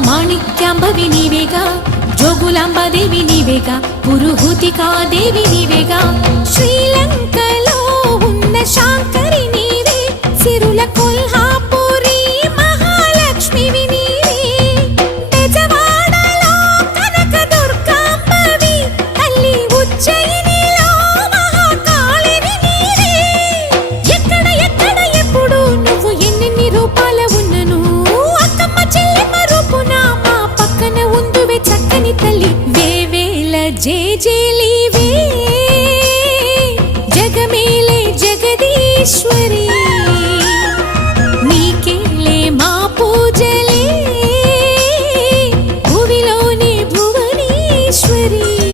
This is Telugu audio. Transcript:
మాణిక్యాంబవి నీవేగా, జోగులాంబాదేవి నీవేగా, పురుహూతికాదేవి నీవేగా. శ్రీలంకలో ఉన్న శాంకరి నీవే, సిరుల కొల్హాపురి మహాలక్ష్మివి నీవే. బెజవాడలో కనక దుర్గాంబవి, తల్లి ఉజ్జయినిలో మహాకాళిని నీవే. ఎక్కడ ఎక్కడ ఎప్పుడు నువ్వు ఎన్నెన్ని రూపాల ఉన్నను, అక్కమ్మ చెల్లెమ్మ రూపున మా పక్కన ఉందువే చక్కని తల్లి. వేవేల జేజేలివే, జగమేలే జగదీశ్వరి.